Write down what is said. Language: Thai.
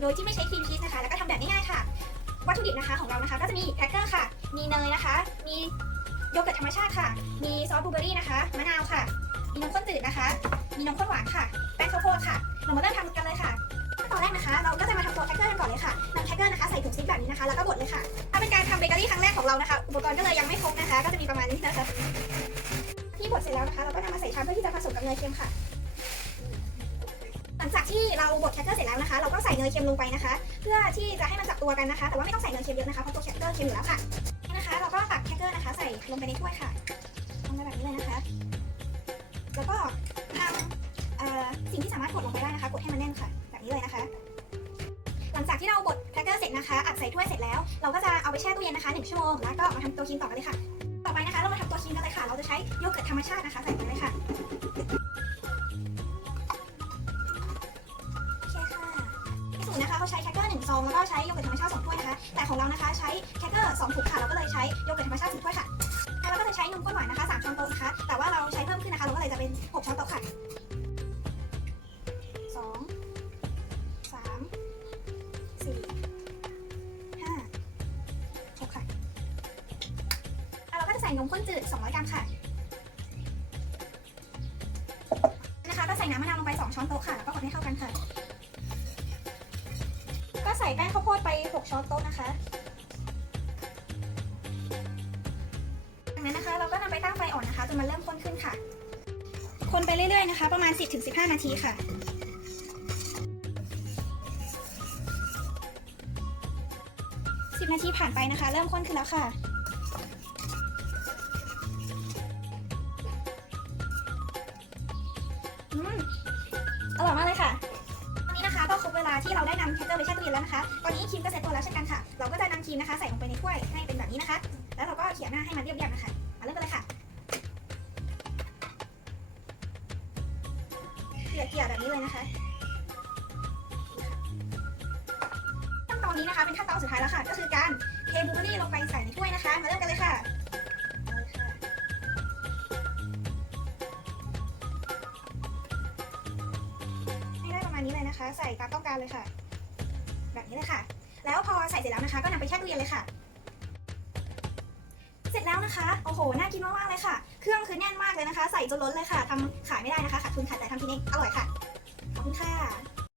โดยที่ไม่ใช้ครีมชีสนะคะ แล้วก็ทำแบบง่ายๆค่ะ วัตถุดิบนะคะของเรานะคะ ก็จะมีแครกเกอร์ค่ะ มีเนยนะคะ มีโยเกิร์ตธรรมชาติค่ะ มีซอสบลูเบอร์รี่นะคะ มะนาวค่ะ มีนมข้นจืดนะคะ มีนมข้นหวานค่ะ แป้งข้าวโพดค่ะ เรามาเริ่มทำกันเลยค่ะขั้นตอนแรกนะคะ เราก็จะมาทำตัวแครกเกอร์กันก่อนเลยค่ะนำแครกเกอร์นะคะใส่ถุงซิปแบบนี้นะคะ แล้วก็บดเลยค่ะ ถ้าเป็นการทำเบเกอรี่ครั้งแรกของเรานะคะ อุปกรณ์ก็เลยยังไม่ครบนะคะ ก็จะมีประมาณนี้นะคะ ที่บดเสร็จแล้วนะคะ เราก็นำมาใส่ชามเพื่อที่จะผสมกับเนยเค็มค่ะ ลังจากที่เราบดแครกเกอร์เสร็จแล้วนะคะ เราก็ใส่เนยเค็มลงไปนะคะ เพื่อที่จะให้มันจับตัวกันนะคะ แต่ว่าไม่ต้องใส่เนยเค็มเยอะนะคะ เพราะตัวแครกเกอร์เค็มอยู่แล้วค่ะนะคะ เราก็ตักแครกเกอร์นะคะ ใส่ลงไปในถ้วยค่ะลงไปแบบนี้เลยนะคะ แล้วก็นำเอ่อสิ่งที่สามารถกดลงไปได้นะคะ กดให้มันแน่นค่ะ แบบนี้เลยนะคะ หลังจากที่เราบดแครกเกอร์เสร็จนะคะ อัดใส่ถ้วยเสร็จแล้ว เราก็จะเอาไปแช่ตู้เย็นนะคะ1ชั่วโมง แล้วก็มาทำตัวครีมต่อกันเลยค่ะ ต่อไปนะคะ เรามาทำตัวครีมกันเลยค่ะ เราจะใช้โยเกิร์ตธรรมชาตินะคะ ใส่ไปเลยค่ะ เขาใช้แครกเกอร์หนึ่งซองแล้วก็ใช้โยเกิร์ตธรรมชาติสองถ้วยนะคะ แต่ของเรานะคะใช้แครกเกอร์สองถุงค่ะเราก็เลยใช้โยเกิร์ตธรรมชาติสิบถ้วยค่ะแล้วเราก็จะใช้นมข้นหวานนะคะสามช้อนโต๊ะนะคะ แต่ว่าเราใช้เพิ่มขึ้นนะคะ เราก็เลยจะเป็นหกช้อนโต๊ะค่ะสองสามสี่ห้าหกค่ะแล้วเราก็จะใส่นมข้นจืด200กรัมค่ะนะคะก็ใส่น้ำมะนาวลงไป2ช้อนโต๊ะค่ะ แล้วก็คนให้เข้ากันค่ะ ใส่แป้งข้าวโพดไป 6 ช้อนโต๊ะนะคะ จากนั้นนะคะ เราก็นำไปตั้งไฟอ่อนนะคะจนมันเริ่มข้นขึ้นค่ะ คนไปเรื่อยๆนะคะ ประมาณ 10-15 นาทีค่ะ10นาทีผ่านไปนะคะ เริ่มข้นขึ้นแล้วค่ะ ที่เราได้นำแคตเกอร์ไปแช่ตู้เย็นแล้วนะคะ ตอนนี้ครีมก็เสร็จตัวแล้วเช่นกันค่ะ เราก็จะนำครีมนะคะ ใส่ลงไปในถ้วยให้เป็นแบบนี้นะคะ แล้วเราก็เขี่ยหน้าให้มันเรียบๆนะคะ มาเริ่มกันเลยค่ะเขี่ยเขี่ยแบบนี้เลยนะคะ ขั้นตอนนี้นะคะเป็นขั้นตอนสุดท้ายแล้วค่ะ ก็คือการ นะคะ ใส่ตามต้องการเลยค่ะ แบบนี้เลยค่ะ แล้วพอใส่เสร็จแล้วนะคะ ก็นำไปแช่ตู้เย็นเลยค่ะ เสร็จแล้วนะคะ โอ้โห น่ากินมากๆเลยค่ะ เครื่องคือแน่นมากเลยนะคะ ใส่จนล้นเลยค่ะทำขายไม่ได้นะคะ ขาดทุนค่ะแต่ทำกินเอง อร่อยค่ะ ขอบคุณค่ะ